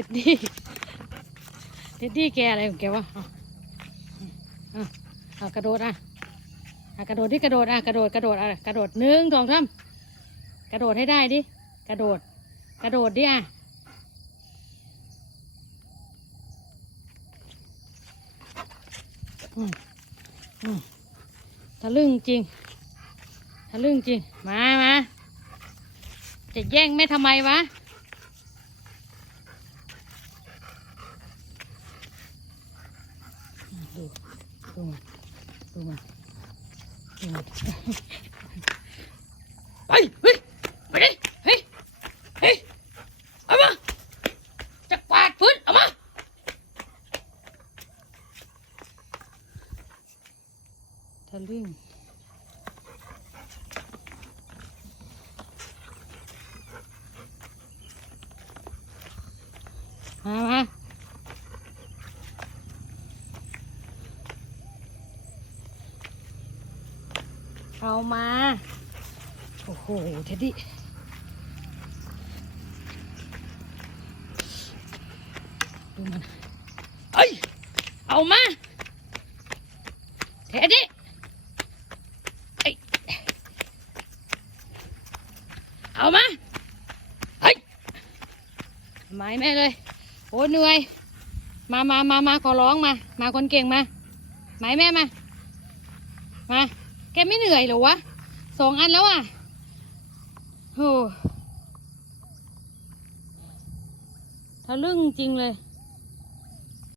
ท็ดดี้เท็ดดี้แกอะไรของแกวะเอาอาเอากระโดดอะอะกระโดดที่กระโดดอะกระโดดกระโดดอะกระโดดหนึ่งสองสามกระโดดให้ได้ดิกระโดด กระโดดดิอะทะลึ่งจริงทะลึ่งจริงมามาจะแย่งแม่ทำไมวะ ดูดูมันดูมันดูมันไปเฮ้ยไปดิเฮ้ยเฮ้ยเอามาจะกวาดพื้นเอามาทะลึ่งมามา เอามา โอ้โห เท็ดดี้ดูมันเอ้ย เอามา เท็ดดี้เอ้ย เอามา เฮ้ยไม้แม่เลย โอ้เหนื่อย มามามามาขอร้องมา มาคนเก่งมา ไม้แม่มา มา แกไม่เหนื่อยหรอวะสองอันแล้วอะโหทะลึ่งจริงเลย